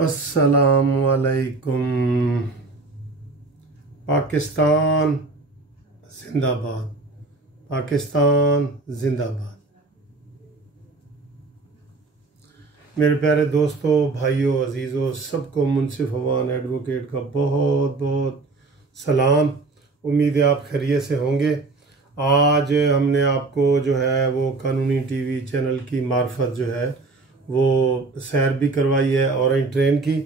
अस्सलामुअलैकुम। पाकिस्तान जिंदाबाद, पाकिस्तान जिंदाबाद। मेरे प्यारे दोस्तों, भाइयों, अजीज़ों, सबको मुनसिफ अवान एडवोकेट का बहुत बहुत सलाम। उम्मीद है आप खैरियत से होंगे। आज हमने आपको जो है वो कानूनी टीवी चैनल की मार्फत जो है वो सैर भी करवाई है, ऑरेंज ट्रेन की।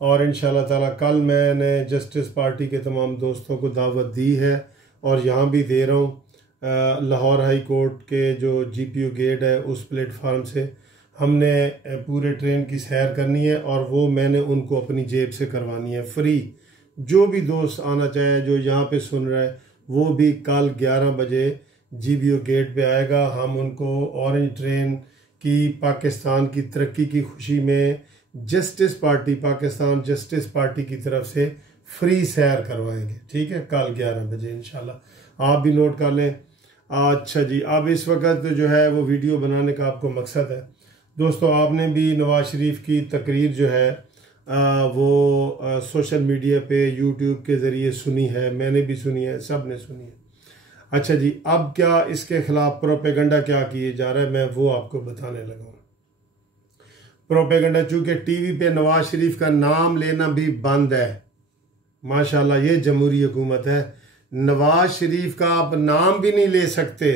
और इंशाल्लाह ताला कल मैंने जस्टिस पार्टी के तमाम दोस्तों को दावत दी है और यहाँ भी दे रहा हूँ। लाहौर हाई कोर्ट के जो GPO गेट है उस प्लेटफार्म से हमने पूरे ट्रेन की सैर करनी है और वो मैंने उनको अपनी जेब से करवानी है फ्री। जो भी दोस्त आना चाहे, जो यहाँ पे सुन रहा है, वो भी कल 11 बजे GPO गेट पे आएगा। हम उनको ऑरेंज ट्रेन की पाकिस्तान की तरक्की की खुशी में justice party, Pakistan justice party की तरफ से फ्री सैर करवाएंगे। ठीक है, कल 11 बजे इंशाल्लाह। आप भी नोट कर लें। अच्छा जी, अब इस वक्त जो है वो वीडियो बनाने का आपको मकसद है दोस्तों, आपने भी नवाज शरीफ की तकरीर जो है वो सोशल मीडिया पे यूट्यूब के ज़रिए सुनी है, मैंने भी सुनी है, सब ने सुनी है। अच्छा जी, अब क्या इसके खिलाफ प्रोपेगेंडा क्या किए जा रहा है, मैं वो आपको बताने लगा हूँ। प्रोपेगेंडा, चूँकि टीवी पे नवाज शरीफ का नाम लेना भी बंद है। माशाल्लाह, ये जमहूरी हुकूमत है। नवाज शरीफ का आप नाम भी नहीं ले सकते,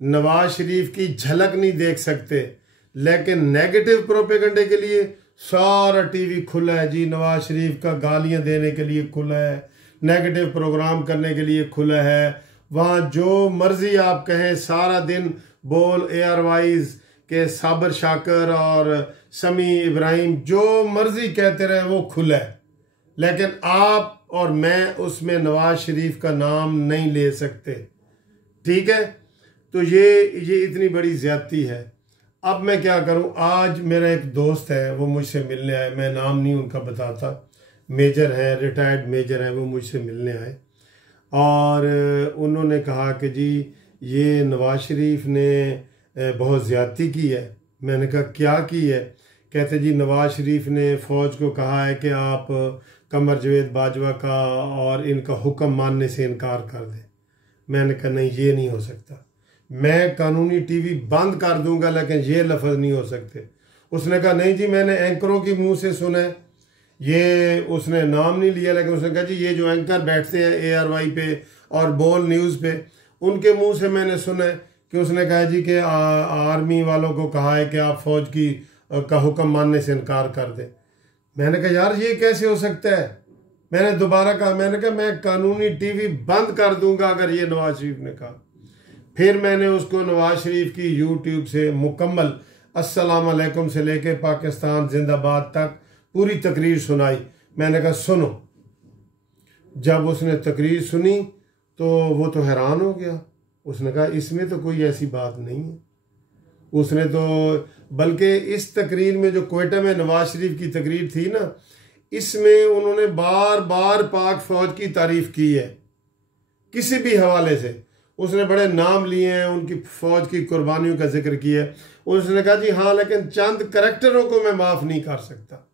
नवाज शरीफ की झलक नहीं देख सकते, लेकिन नेगेटिव प्रोपेगेंडे के लिए सारा टीवी खुला है जी। नवाज शरीफ का गालियां देने के लिए खुला है, नेगेटिव प्रोग्राम करने के लिए खुला है। वहाँ जो मर्जी आप कहें, सारा दिन बोल एयरवाइज के साबर शाकर और समी इब्राहिम जो मर्जी कहते रहे, वो खुला है। लेकिन आप और मैं उसमें नवाज शरीफ का नाम नहीं ले सकते। ठीक है, तो ये इतनी बड़ी ज्यादती है। अब मैं क्या करूं, आज मेरा एक दोस्त है, वो मुझसे मिलने आए, मैं नाम नहीं उनका बताता, मेजर है, रिटायर्ड मेजर है, वो मुझसे मिलने आए और उन्होंने कहा कि जी ये नवाज शरीफ ने बहुत ज़्यादती की है। मैंने कहा क्या की है? कहते जी नवाज शरीफ ने फ़ौज को कहा है कि आप कमर जवेद बाजवा का और इनका हुक्म मानने से इनकार कर दें। मैंने कहा नहीं, ये नहीं हो सकता, मैं कानूनी टीवी बंद कर दूंगा लेकिन ये लफ्ज़ नहीं हो सकते। उसने कहा नहीं जी, मैंने एंकरों के मुंह से सुना है, ये उसने नाम नहीं लिया, लेकिन उसने कहा जी ये जो एंकर बैठते हैं ARY पे और बोल न्यूज़ पे, उनके मुंह से मैंने सुना है कि उसने कहा जी कि आर्मी वालों को कहा है कि आप फौज की का हुक्म मानने से इनकार कर दें। मैंने कहा यार ये कैसे हो सकता है? मैंने दोबारा कहा, मैंने कहा मैं कानूनी टीवी बंद कर दूंगा अगर ये नवाज शरीफ ने कहा। फिर मैंने उसको नवाज शरीफ की यूट्यूब से मुकम्मल अस्सलाम वालेकुम से लेके पाकिस्तान जिंदाबाद तक पूरी तकरीर सुनाई। मैंने कहा सुनो। जब उसने तकरीर सुनी तो वो तो हैरान हो गया। उसने कहा इसमें तो कोई ऐसी बात नहीं है। उसने तो बल्कि इस तकरीर में जो क्वेटा में नवाज शरीफ की तकरीर थी ना, इसमें उन्होंने बार बार पाक फौज की तारीफ की है, किसी भी हवाले से। उसने बड़े नाम लिए हैं, उनकी फौज की कुर्बानियों का जिक्र किया है। उसने कहा जी हाँ, लेकिन चंद करैक्टरों को मैं माफ़ नहीं कर सकता।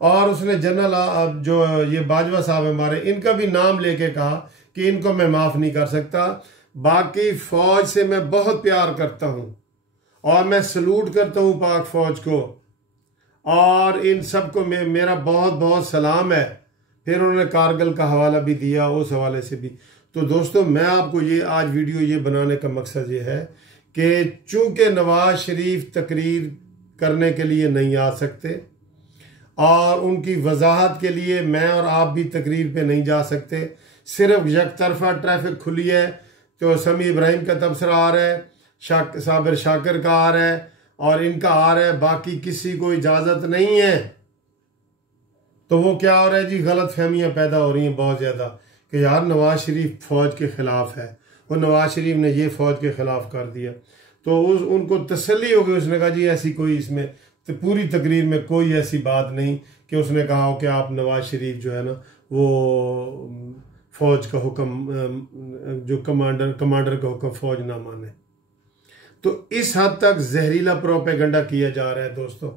और उसने जनरल जो ये बाजवा साहब हमारे, इनका भी नाम लेके कहा कि इनको मैं माफ़ नहीं कर सकता। बाकी फ़ौज से मैं बहुत प्यार करता हूँ और मैं सलूट करता हूँ पाक फ़ौज को, और इन सबको मेरा बहुत बहुत सलाम है। फिर उन्होंने कारगिल का हवाला भी दिया, उस हवाले से भी। तो दोस्तों, मैं आपको ये आज वीडियो ये बनाने का मकसद ये है कि चूंकि नवाज शरीफ तकरीर करने के लिए नहीं आ सकते और उनकी वजाहत के लिए मैं और आप भी तकरीर पे नहीं जा सकते, सिर्फ यकतरफा ट्रैफिक खुली है, तो समी इब्राहिम का तबसरा आ रहा है, साबिर शाकिर का आ रहा है और इनका आ रहा है, बाकी किसी को इजाज़त नहीं है। तो वो क्या हो रहा है जी, गलत फहमियाँ पैदा हो रही हैं बहुत ज़्यादा कि यार नवाज शरीफ फ़ौज के ख़िलाफ़ है, वो नवाज शरीफ ने ये फ़ौज के ख़िलाफ़ कर दिया। तो उनको तसल्ली हो गई। उसने कहा जी ऐसी कोई इसमें तो पूरी तकरीर में कोई ऐसी बात नहीं कि उसने कहा हो कि आप नवाज शरीफ जो है ना वो फ़ौज का हुक्म, जो कमांडर का हुक्म फ़ौज ना माने। तो इस हद तक जहरीला प्रोपेगेंडा किया जा रहा है दोस्तों,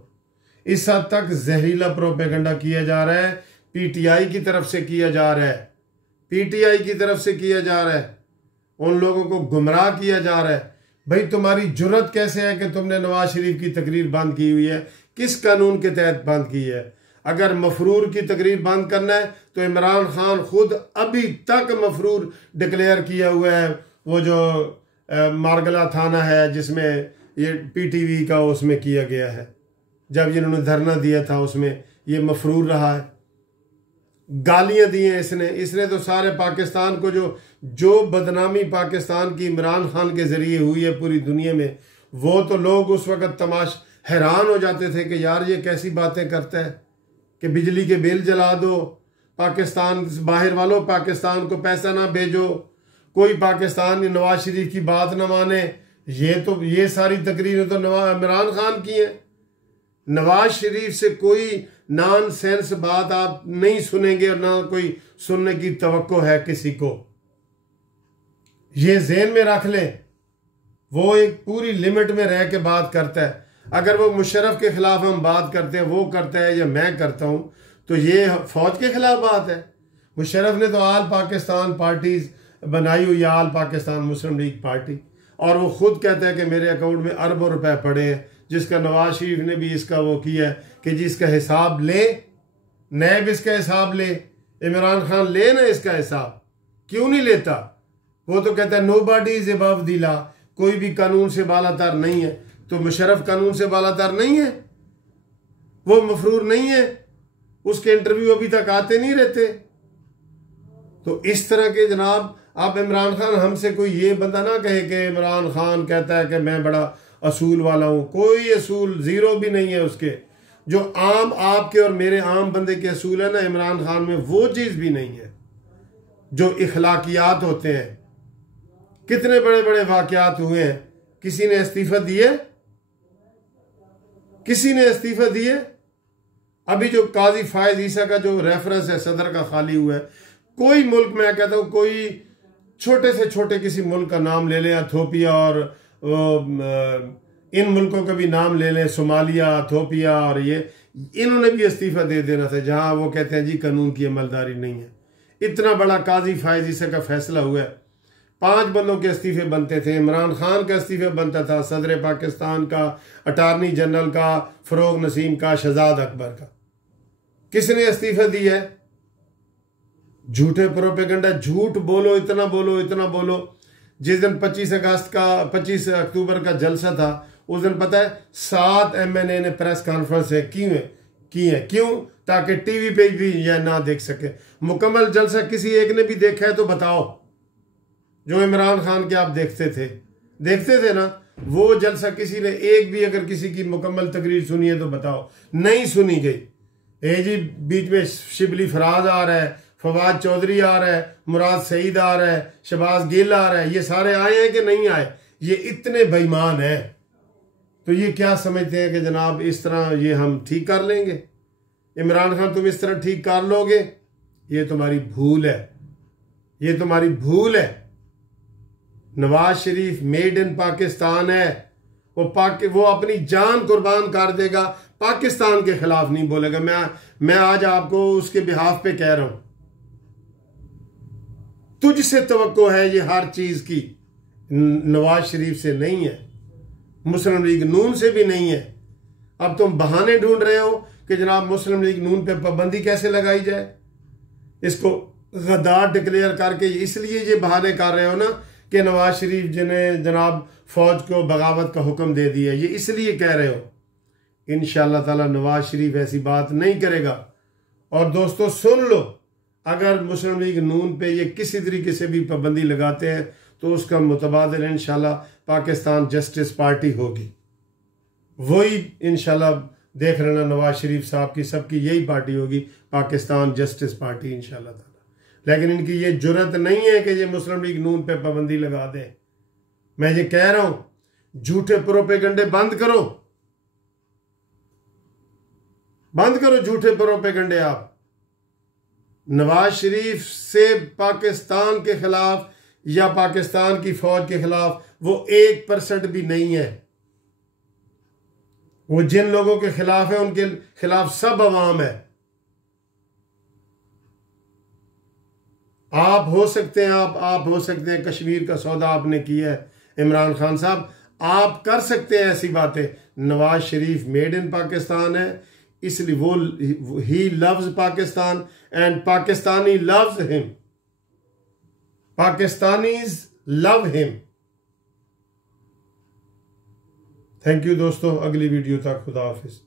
इस हद तक जहरीला प्रोपेगेंडा किया जा रहा है, पीटीआई की तरफ से किया जा रहा है, पीटीआई की तरफ से किया जा रहा है, उन लोगों को गुमराह किया जा रहा है। भाई तुम्हारी जुर्रत कैसे है कि तुमने नवाज शरीफ की तकरीर बंद की हुई है? किस कानून के तहत बंद की है? अगर मफरूर की तकरीर बंद करना है तो इमरान खान खुद अभी तक मफरूर डिक्लेयर किया हुआ है। वो जो मारगला थाना है जिसमें ये पीटीवी का उसमें किया गया है, जब जिन्होंने धरना दिया था उसमें ये मफरूर रहा है। गालियां दी हैं इसने तो सारे पाकिस्तान को जो बदनामी पाकिस्तान की इमरान खान के जरिए हुई है पूरी दुनिया में, वो तो लोग उस वक्त हैरान हो जाते थे कि यार ये कैसी बातें करता है कि बिजली के बिल जला दो, पाकिस्तान बाहर वालों पाकिस्तान को पैसा ना भेजो, कोई पाकिस्तान नवाज शरीफ की बात ना माने। ये सारी तकरीरें तो इमरान खान की हैं। नवाज शरीफ से कोई नॉन सेंस बात आप नहीं सुनेंगे और ना कोई सुनने की तवक्को है किसी को। ये ज़हन में रख लें, वो एक पूरी लिमिट में रह के बात करता है। अगर वो मुशर्रफ के खिलाफ हम बात करते हैं, वो करता है या मैं करता हूं, तो ये फौज के खिलाफ बात है। मुशर्रफ ने तो आल पाकिस्तान पार्टीज बनाई हुई, आल पाकिस्तान मुस्लिम लीग पार्टी, और वो खुद कहता है कि मेरे अकाउंट में अरबों रुपए पड़े हैं, जिसका नवाज शरीफ ने भी इसका वो किया है कि जी इसका हिसाब ले, नैब इसका हिसाब ले, इमरान खान ले ना इसका हिसाब। क्यों नहीं लेता? वो तो कहता है nobody is above the law, कोई भी कानून से बालातर नहीं है। तो मुशर्रफ कानून से बालातर नहीं है, वो मफरूर नहीं है, उसके इंटरव्यू अभी तक आते नहीं रहते। तो इस तरह के जनाब, आप इमरान खान हमसे कोई ये बंदा ना कहे कि इमरान खान कहता है कि मैं बड़ा असूल वाला हूं। कोई असूल जीरो भी नहीं है उसके। जो आम आपके और मेरे आम बंदे के असूल है ना, इमरान खान में वो चीज भी नहीं है। जो इखलाकियात होते हैं, कितने बड़े बड़े वाकयात हुए हैं, किसी ने इस्तीफा दिए? किसी ने इस्तीफा दिए? अभी जो काजी फायज ईसा का जो रेफरेंस है सदर का खाली हुआ है, कोई मुल्क, मैं कहता हूं कोई छोटे से छोटे किसी मुल्क का नाम ले लें, इथोपिया और इन मुल्कों का भी नाम ले लें, सोमालिया, इथोपिया, और ये इन्होंने भी इस्तीफा दे देना था जहां वो कहते हैं जी कानून की अमलदारी नहीं है। इतना बड़ा काजी फायज ईसा का फैसला हुआ है, 5 बंदों के इस्तीफे बनते थे। इमरान खान का इस्तीफा बनता था, सदर पाकिस्तान का, अटारनी जनरल का, फरोग नसीम का, शहजाद अकबर का। किसने इस्तीफा दिया है? झूठे प्रोपेगेंडा, झूठ बोलो, इतना बोलो, इतना बोलो। जिस दिन 25 अक्टूबर का जलसा था, उस दिन पता है 7 MNA ने प्रेस कॉन्फ्रेंस की है। क्यों? ताकि टीवी पे भी यह ना देख सके। मुकम्मल जलसा किसी एक ने भी देखा है तो बताओ, जो इमरान खान के आप देखते थे ना, वो जलसा किसी ने एक भी अगर किसी की मुकम्मल तकरीर सुनी है तो बताओ। नहीं सुनी गई। जी बीच में शिबली फराज आ रहा है, फवाद चौधरी आ रहा है, मुराद सईद आ रहा है, शहबाज गिल आ रहा है, ये सारे आए हैं कि नहीं आए? ये इतने बेईमान हैं, तो ये क्या समझते हैं कि जनाब इस तरह ये हम ठीक कर लेंगे? इमरान खान तुम इस तरह ठीक कर लोगे? ये तुम्हारी भूल है, ये तुम्हारी भूल है। नवाज शरीफ मेड इन पाकिस्तान है। वो अपनी जान कुर्बान कर देगा, पाकिस्तान के खिलाफ नहीं बोलेगा। मैं आज आपको उसके बिहाफ पे कह रहा हूं, तुझसे तवक्को है ये हर चीज की, नवाज शरीफ से नहीं है, मुस्लिम लीग नून से भी नहीं है। अब तुम बहाने ढूंढ रहे हो कि जनाब मुस्लिम लीग नून पे पाबंदी कैसे लगाई जाए, इसको गद्दार डिक्लेयर करके इसलिए ये बहाने कर रहे हो ना कि नवाज शरीफ जिन्हें जनाब फौज को बगावत का हुक्म दे दिया, ये इसलिए कह रहे हो। इंशाअल्लाह ताला नवाज शरीफ ऐसी बात नहीं करेगा। और दोस्तों सुन लो, अगर मुस्लिम लीग नून पे ये किसी तरीके से भी पाबंदी लगाते हैं तो उसका मुतबादिल इंशाअल्लाह पाकिस्तान जस्टिस पार्टी होगी। वही इंशाअल्लाह देख लेना, नवाज शरीफ साहब की सबकी यही पार्टी होगी, पाकिस्तान जस्टिस पार्टी इंशाअल्लाह ताला। लेकिन इनकी ये जुर्रत नहीं है कि ये मुस्लिम लीग नून पे पाबंदी लगा दे। मैं ये कह रहा हूं, झूठे प्रोपेगेंडे बंद करो, बंद करो झूठे प्रोपेगेंडे। आप नवाज शरीफ से पाकिस्तान के खिलाफ या पाकिस्तान की फौज के खिलाफ वो 1% भी नहीं है। वो जिन लोगों के खिलाफ है उनके खिलाफ सब अवाम है। आप हो सकते हैं, आप हो सकते हैं, कश्मीर का सौदा आपने किया है इमरान खान साहब, आप कर सकते हैं ऐसी बातें। नवाज शरीफ मेड इन पाकिस्तान है, इसलिए वो he loves Pakistan and Pakistani loves him, Pakistanis love him. Thank you दोस्तों, अगली वीडियो तक खुदा हाफिज।